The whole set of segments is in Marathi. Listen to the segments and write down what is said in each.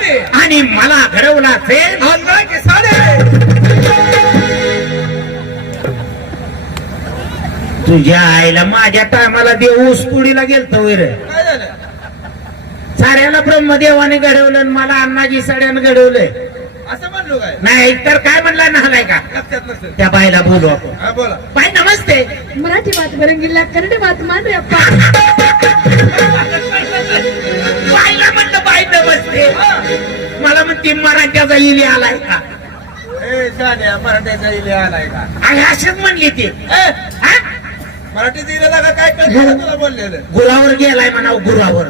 पाणी आणि मला घडवला असेल अंगा की साडे. तुझ्या आईला माझ्या टायमाला देव ऊसतोडीला गेलतो वर काय झालं? साऱ्याला ब्रह्मदेवाने घडवलं आणि मला अण्णाजी साड्यानं घडवलंय. असं म्हणलो काय? नाही तर काय म्हणला नालाय का? लक्षात नसेल. त्या बाईला बोलू आपण. हा बोला. बाई नमस्ते. मराठी बात बरंगीला कन्नड बात मांडरे अप्पा. बाईला म्हणलं बाई नमस्ते. मला म्हणते मराठ्याचा इली आलाय का? ए शान्या, मराठीचा इले आलाय का? आणि अशीच म्हणली ती. हा? मराठीचा इले लागा काय कळतं तुला बोललेलं? गुरावर गेलाय म्हणाव गुरावर.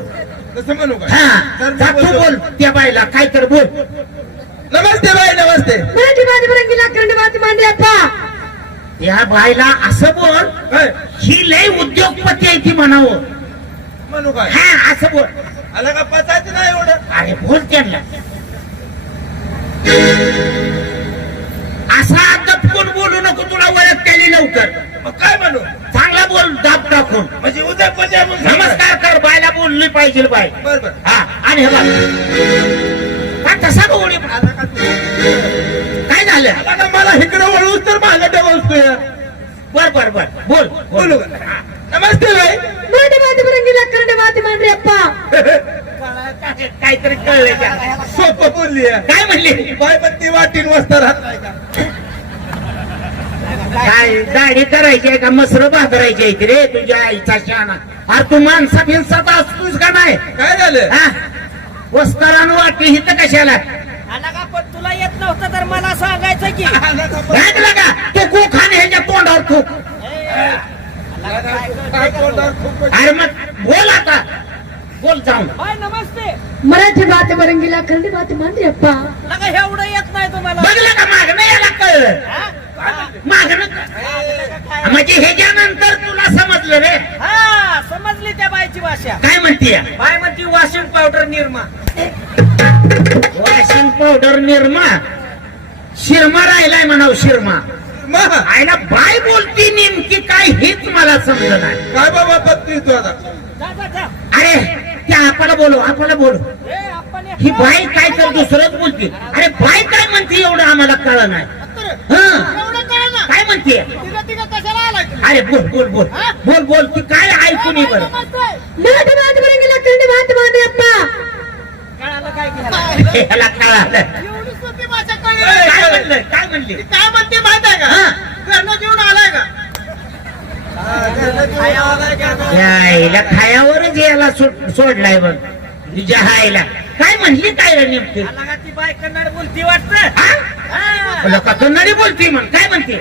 तसं म्हणू काय? हा तर जा तू बोल त्या बाईला काय तर बोल. नमस्ते बाई नमस्ते. मराठी बात बरंगीला कन्नड बात मांडरे अप्पा. या बाईला असं बोल काय ही लय उद्योगपती आहे ती म्हणावं. म्हणू काय? हा असं बोल. आला का पचायचं नाही एवढं? अरे बोल त्यांना. असा दपकून बोलू नको तुला ओळख केली लवकर. मग काय म्हणू? चांगला बोल दाब टाकून. म्हणजे उद्या पजा म्हणून नमस्कार कर बायला बोलली पाहिजे बाई. बर बर. हा आणि हे बघ का तसा बोल. आला का तू? काय झालं? आला का मला इकडे वळूस तर माझ्या डबलतोय. बर बर बर बोल बोलू का? नमस्ते बाई. मराठी बात बरंगीला कन्नड बात मांडरे अप्पा. काहीतरी कळलंय का? सोपं बोलली आहे. काय म्हणली? बाय पण ती वाटीन वस्ता राहत नाही का? काय दाढी करायची आहे का? मसर भाकरायची आहे की रे तुझ्या आईचा शाना? अरे तू माणसा फिरसात असतोस का नाही? काय झालं? हा? वस्तारानं वाटली हिथं कशाला? आला का? पण तुला येत नव्हतं तर मला सांगायचं की. आला का पण? लागला का? तू कू खान ह्याच्या तोंडावर तू. काय तोंडावर खूप- अरे मग बोल आता. बोल जाऊन. बाय नमस्ते. मराठी बात बरंगीला कन्नड बात मांडरे अप्पा. लगा एवढं येत नाही तुम्हाला. बघलं का मागणं याला कळलं? हा? मागणं काय? म्हणजे ह्याच्यानंतर तुला समजलं रे. हा समजली त्या बाईची भाषा. काय म्हणतीय? बाय म्हणती washing powder Nirma. Washing powder Nirma. शिरमा राहिलाय म्हणाव शिरमा. मग आईला बाय बोलती नेमकी काय हेच मला समजत नाही. काय बाबा पत्नी तू आता? जा जा जा. अरे त्या आपल्याला बोलू आपल्याला बोलू. ए, आपण एक- ही बाई काय तर दुसरंच बोलते. अरे बाई काय म्हणते एवढं आम्हाला कळ नाही. एवढं कळलं ना? काय म्हणते? तिघं तिघं कशाला आला की? अरे बोल बोल बोल बोल बोल ती काय ऐकून ये बरं. नमस्ते. मराठी बात बरंगीला कन्नड बात मांडरे अप्पा. कळालं काय की? ह्याला कळालं. एवढी सोपी भाषा कळली. काय म्हणलं? काय म्हणली? काय म्हणते माहित आहे का? हा. घरनं जेवून आलाय का? यायला खायावरच याला सोडलाय बघ. तुझ्या हायला काय म्हणली काय रे नेमकी? आला का? ती बाई कन्नड बोलती वाटतं. हा. लोक कन्नडी बोलती म्हण. काय म्हणते?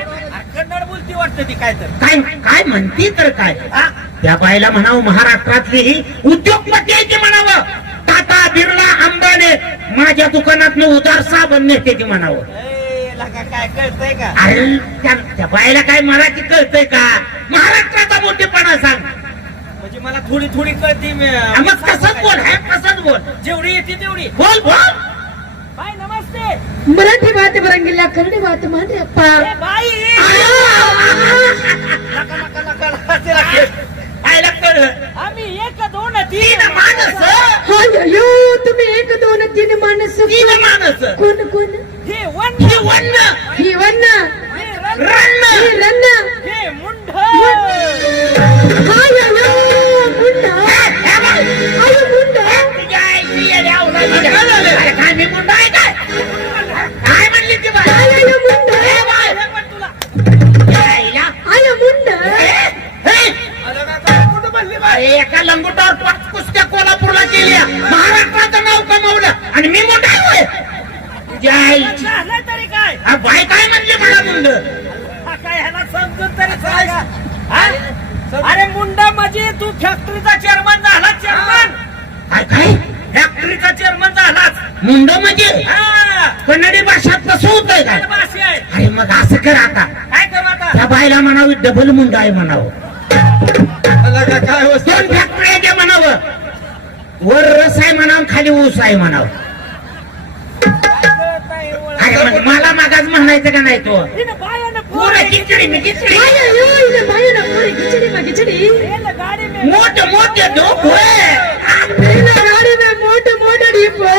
कन्नड बोलती वाटतं ती काय तर. काय काय म्हणती तर काय? त्या बाईला म्हणावं महाराष्ट्रातली ही उद्योगपती आहे ती म्हणावं. टाटा बिर्ला अंबाने माझ्या दुकानात उदार साबण नेते ती म्हणावं. ए, लगा काय कळतंय का? अरे त्या बाईला काय मराठी कळतंय का? महाराष्ट्राचा मोठेपणा सांग. म्हणजे मला थोडी थोडी कळती. मग कसंच बोल. हे कसंच बोल. जेवढी येते तेवढी. बोल बोल. बाय नमस्ते. मराठी बात बरंगीला कन्नड बात मांडरे अप्पा. ए, बाई नका नका नका नका तिला खेळ. बाईला कळलं. आम्ही एक दोन तीन माणस. अयो तुम्ही एक दोन तीन माणस. तीन माणस. कोण कोण? हे वन ही वन्न. ही वन्न. हे रन रन्न. ही रन्न. हे मुंढ. हाय अयो मुंड. आयो मुंड. तुझ्या आईची येड्या अवलादीला. अरे काय मी मुंडा आहे काय? काय म्हणली ती बाई? हाय अयो मुंड. ए बाई. हे पण तुला. त्या आईला. आयो मुंड. आला का? काय कुठं म्हणली बाई? अरे एका लंगोटावर 5 कुस्त्या कोल्हापूरला केल्या. महाराष्ट्राचं नाव कमावलं आणि मी मोठा आहे. तुझ्या आईची. झालं तरी काय? हा बाई काय म्हणली मला मुंड? हा, काय ह्याला समजून तरी सांगा. हा? अरे मुंडा म्हणजे तू फॅक्टरीचा चेअरमन झाला. चेअरमन काय काय? फॅक्टरीचा चेअरमन झालाच. मुंड म्हणजे हा. कन्नडी भाषात कसं होतंय काय? काय भाषा आहे? अरे मग असं कर आता. काय करू आता? त्या बाईला म्हणावी डबल मुंड आहे म्हणावं. आला का? काय वस्तू? 2 फॅक्टरी आहे ते म्हणावं. वर रस आहे म्हणावं खाली ऊस आहे म्हणावं. काय कळत नाही ओळख. अरे मग मला मागाच म्हणायचं का नाही तो? हिनं बायानं पूर्ण पोरं खिचडी मी खिचडी. आयो अयो इने बायो पोरी खिचडी में खिचडी. केलं गाडी में. मोठे मोठे डोक होय. इने गाडी में मोठ मोठ डिपो.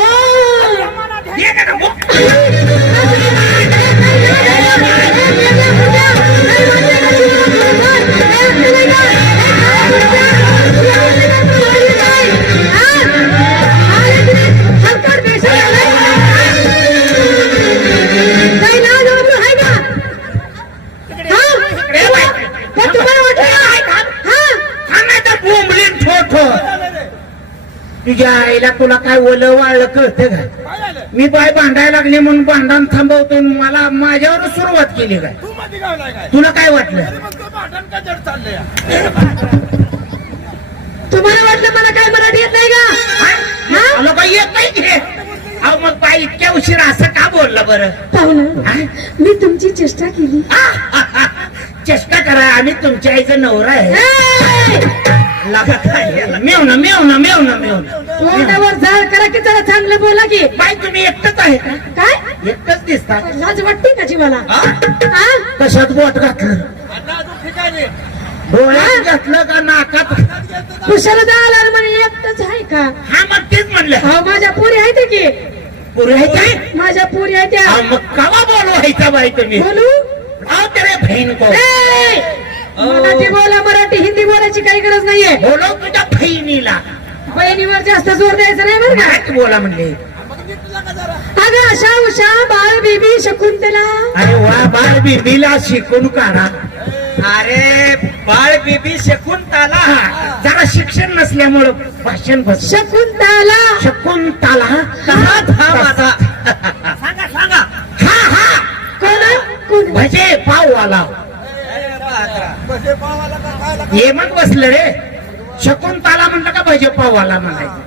रे बाई. खाण्याचं बोंबलीन ठोठ तुझ्या आईला तुला काय ओलं वाळलं कळतं का काय झालं मी बाय भांडायला लागली म्हणून भांडण थांबवतो मला माझ्यावर सुरुवात केली काय तू मध्ये गावलाय काय तुला काय वाटलं अरे मग तो भांडण का जड चाललंय तुम्हाला वाटलं मला काय मराठी येत नाही का हा? आलो काही येत नाही की अहो मग बाई इतक्या उशीर असं का बोललं बरं पाहुणं हा? मी तुमची चेष्टा केली चेष्टा करा आम्ही तुमच्या आईचं नवरा आहे ए! लागत आहे मेवणं मेवणं मेवणं मेवणं तोंडावर झाड करा की जरा चांगलं बोला की बाई तुम्ही एकटंच आहे का काय एकटंच दिसता लाज वाटते का जीवाला हा? कशात बोट घातलं अण्णा अजून ठिकाणी डोळ्यात घातलं का नाकात कुशाला जायला म्हणे एकटंच आहे का हा मग तेच म्हणलं अहो माझ्या पोरी आहेत की पुरे आहे काय माझ्या पोरी आहेत त्या अहो, मग कवा बोलवायचा बाई तुम्ही बोलू अहो तेरे बहीण को ए! मराठी बोला मराठी हिंदी बोलायची काही गरज नाहीये बोलव तुझ्या बहिणीला बहिणीवर जास्त जोर द्यायचा नाही बरं का मराठी बोला म्हणले मग नीट लागा जरा अगं आशा उषा बाळ बेबी शकुंतला अरे वा बाळ बिबीला शिकून काढा अरे बाळ बेबी शकुंतला हा, जरा शिक्षण नसल्यामुळं भाषण बस शकुंतला शकुंतला कहा था माझा सांगा सांगा हा हा कोण भजे पाववाला कसे पावाला का काय लागा हे मग बसलं रे शकुंतला म्हणलं का भजे पाववाला म्हणायचं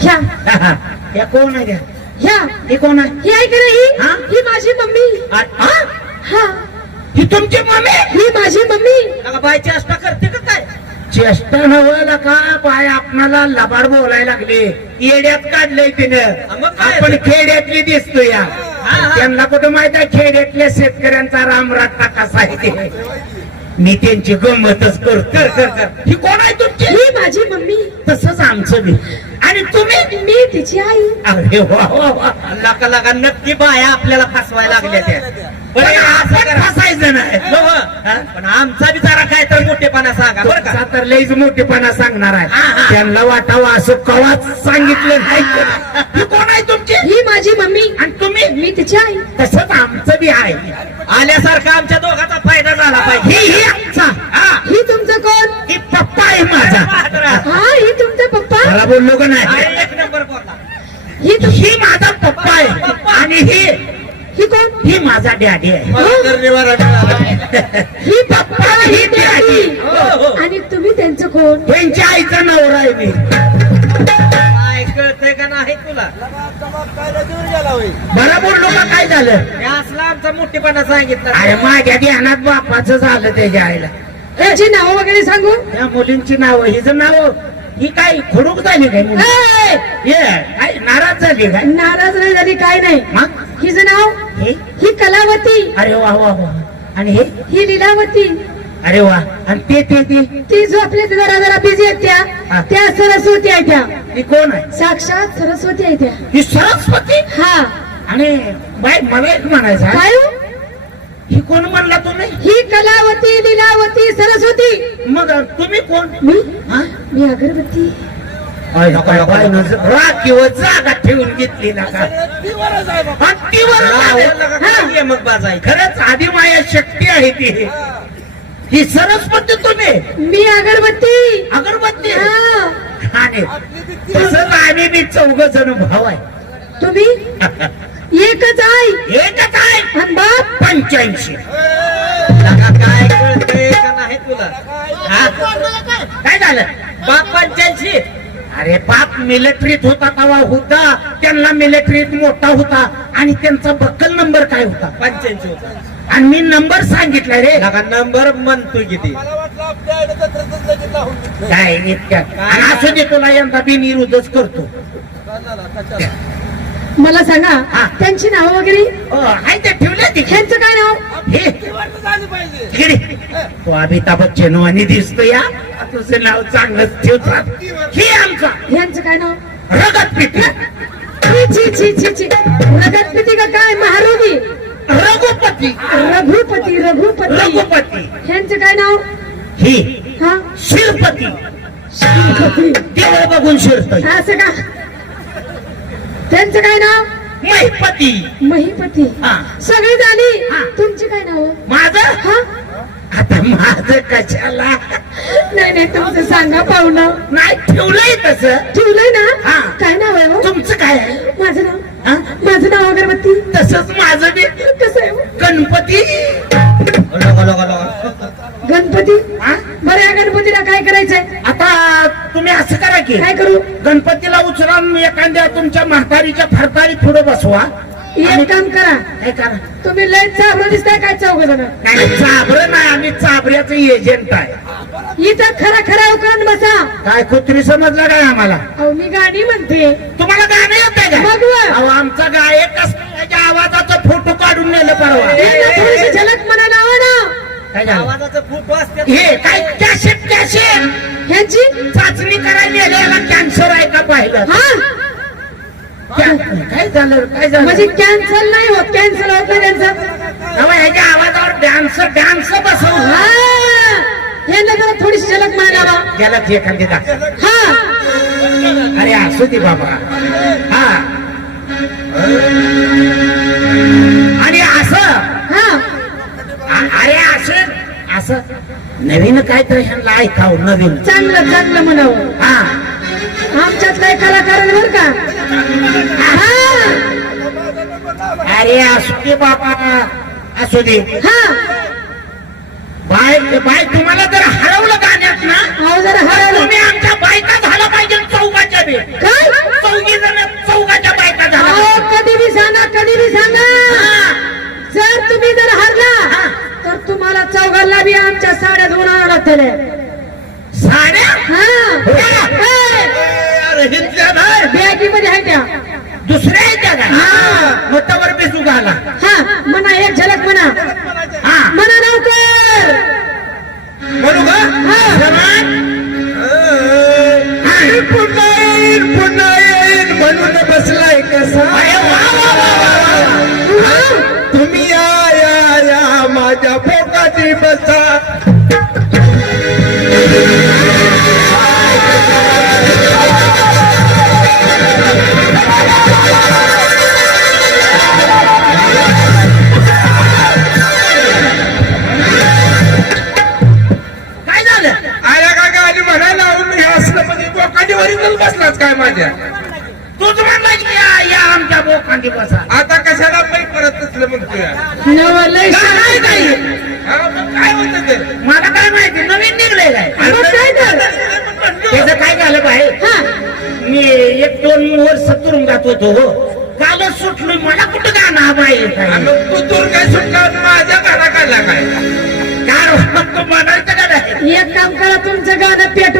ह्या हा, हा. या कोण आहे त्या? ह्या हे कोण आहे ही आहे का नाही हा? ही माझी मम्मी हा? हा ही तुमची मम्मी ही माझी मम्मी नका बाई चेष्टा करते का काय चेष्टा नव्हला का बाय आपणाला लबाड बोलायला लागले येड्यात काढलंय तिनं मग काय? आपण खेड्यातली दिसतो या हा. त्यांना कुठं माहित आहे खेड्यातल्या शेतकऱ्यांचा रामराट्टा कसा आहे ते मी त्यांची गंमतच करतो ही कोण आहे तुमची ही माझी मम्मी तसंच आमचं बी आणि तुम्ही मी तिची आई अरे वा वा वा लका लका नक्की बाया आपल्याला फसवायला लागल्या त्या पण बरं असं आपण करा. फसायचं नाही हो, हो. पण आमचा बी जरा काय तर मोठेपणा सांगा बरं का तुमचा तर लईच मोठेपणा सांगणार आहे हा, हा. त्यांना वाटावं असं कवाच सांगितलं नाही ही कोण आहे तुमची ही माझी मम्मी आणि तुम्ही मी तिची आई तसंच आमचं बी आहे आल्यासारखा आमच्या दोघांचा फायदा झाला पाहिजे ही आमचा हा. ही तुमचं कोण ही पप्पा आहे माझा मात्र. हा ही तुमचा पप्पा मला बोललो का नाही अरे, एक नंबर बोलला ही ही माझा पप्पा आहे आणि ही कोण ही माझा डॅडी आहे मला तर निवारा मिळाला ही पप्पा ही डॅडी हो, हो. आणि तुम्ही त्यांचं कोण त्यांच्या आईचा नवरा आहे मी काय कळतंय का नाही तुला काय दूर गेला होई बरं बोललो का काय झालं हे असला आमचा मोठेपणा सांगितला अरे माझ्या ध्यानात बापाचं झालं त्याच्या आईला त्यांची नावं वगैरे सांगू त्या मुलींची नावं हिचं नाव ही काय खुडूक झाली काय मुली ए! ये काय नाराज झाली काय नाराज नाही झाली काय नाही मग हिचं नाव हे ही कलावती अरे वा वा वा आणि हे ही लीलावती अरे वा आणि ते ती झोपले तर जरा जरा बिझी आहेत हा. त्या सरस्वती आहेत त्या ती कोण आहे साक्षात सरस्वती आहेत त्या ही सरस्वती हा आणि बाई मला एक म्हणायचं आहे. काय हो? ही कोण म्हणला तुम्ही ही कलावती लीलावती सरस्वती मग तुम्ही कोण मी हा? मी अगरबत्ती राखीवर जागा ठेवून घेतली ना का दिवारच आहे बाबा हत्तीवर काय मग बाजाई खरंच आधी माया शक्ती आहे ती ही सरस्वती तुम्ही मी अगरबत्ती अगरबत्ती हा. आणि तसंच आम्ही बी चौघ जण भाव आहे तुम्ही एकच आई एकच आहे आणि बाप 85 काय कळतंय का नाही तुला हा? काय झालं बाप 85 अरे बाप मिलिटरीत होता तेव्हा होता त्यांना मिलिटरीत मोठा होता आणि त्यांचा बक्कल नंबर काय होता 85 होता आणि मी नंबर सांगितलाय रे लगा नंबर म्हणतोय किती मला वाटलं आपल्या आईनं जत्रातच लगीन लावून घेतलं. काय इतक्यात आणि असं दे तुला यंदा बिनविरोधच करतो कशाला, कशाला? मला सांगा हा. त्यांची नावं वगैरे हाय ते ठेवले तिथे ह्यांचं काय नाव हे दिवारच झाली पाहिजे इकडे. तो अमिताभ बच्चन आणि दिसतो या तुझं नाव चांगलंच ठेवतात हे आमचा ह्यांचं काय नाव रगत पिटी छी छी छी छी रगतपती का काय महारोगी रघुपती रघुपती रघुपती रघुपती ह्यांचं काय नाव ही हा श्रीपती श्रीपती. देव बघून शिरतय. असं का? त्यांचं काय नाव? महिपती. महिपती. हा. सगळी झाली. हा. तुमची काय नाव? माझं हा. आता माझं कशाला नाही नाही, तुमचं सांगा पाहुणं. नाही ठेवलंय तसं. ठेवलंय ना? हा. काय नाव आहे हो? तुमचं काय आहे? माझं नाव? हा? माझं नाव अगरबत्ती. तसंच माझं बी कसं आहे हो? गणपती. गणपती. हा? बरं, या गणपतीला काय करायचंय? आता तुम्ही असं करा की काय करू? गणपतीला उचलून एखाद्या तुमच्या म्हातारीच्या फरतारी पुढे बसवा. एक काम करा, काय करा? तुम्ही लय चाबरं दिसताय काय चौघ जण. नाही चाबरं नाही, आम्ही चाबऱ्याचं एजंट आहे. इथं खरा खरा उकरण बसा. काय कुत्री समजलं काय आम्हाला? अहो मी गाणी म्हणते. तुम्हाला गाणं येत का? मग वा. अहो आमचा गायकच त्याच्या आवाजाचा फोटो काढून नेलं परवा. त्यांना थोडीशी झलक म्हणायला हवं ना. काय झालं? आवाजाचं खूप असते. हे काय कॅसेट ह्यांची चाचणी करायला नेलं, याला कॅन्सर आहे का पाहिलं? हा. काय झालं? काय म्हणजे झालं? कॅन्सल नाही होत, कॅन्सल होत नाही त्यांचं. अहो, ह्याच्या आवाजावर डान्स बसव. हा. ह्यांना जरा थोडीशी झलक म्हणायला हवं. त्याला एखादी दाखव. हा. अरे असू दे बाबा. हा. आणि असं हा. अरे असं असं नवीन काय तर ह्यांना ऐकावं. नवीन चांगलं चांगलं म्हणावं. हा. आमच्यात काय कलाकार आहे बरं का. हा. अरे असू दे बाबा, असू दे. हा. बाय बाय तुम्हाला जर हरवलं गाण्यात ना, अहो जरा हरवलं. तुम्ही आमच्या बायका झाला पाहिजे चौघाच्या बी. काय? चौघी जण चौघाच्या बायका झाला अहो कधी बी सांगा, कधी बी सांगा. जर तुम्ही जर हरला तर तुम्हाला चौघांना बी आमच्या साड्या धुवून आणावं लागतील. साड्या. अरे हिंदल्या नाही. बॅगीमध्ये आहे त्या. दुसऱ्या येत्या का? मोठ्यावर बेसू घाला. हा. म्हणा एक झलक म्हणा. हा. म्हणा लवकर. म्हणू का? पुन्हा येईन म्हणून बसलाय कसा. तुम्ही या माझ्या पोटाची बसा. काय झालं? आल्या का गाडी म्हणायला लावून हे असलं म्हणजे पोटाची वरील बसलाच काय माझ्या. तूच म्हणला की या आमच्या बोकांडी बसा. आता कशाला पै परत असलं म्हणतोय. नवं लय काय काय? काय होतं ते? मला काय माहिती, नवीन निघलंय काय? मग काय तर? त्याचं काय झालं बाहेर? हा. मी 1-2 वर्ष तुरुंगात होतो हो. कालच सुटलोय, मला कुठं गाणं बाहेर काय? तू दूर काय सुटला माझ्या घरा काढला काय. काय म्हणायचं का नाही? एक काम करा, तुमचं गाणं पेटवा.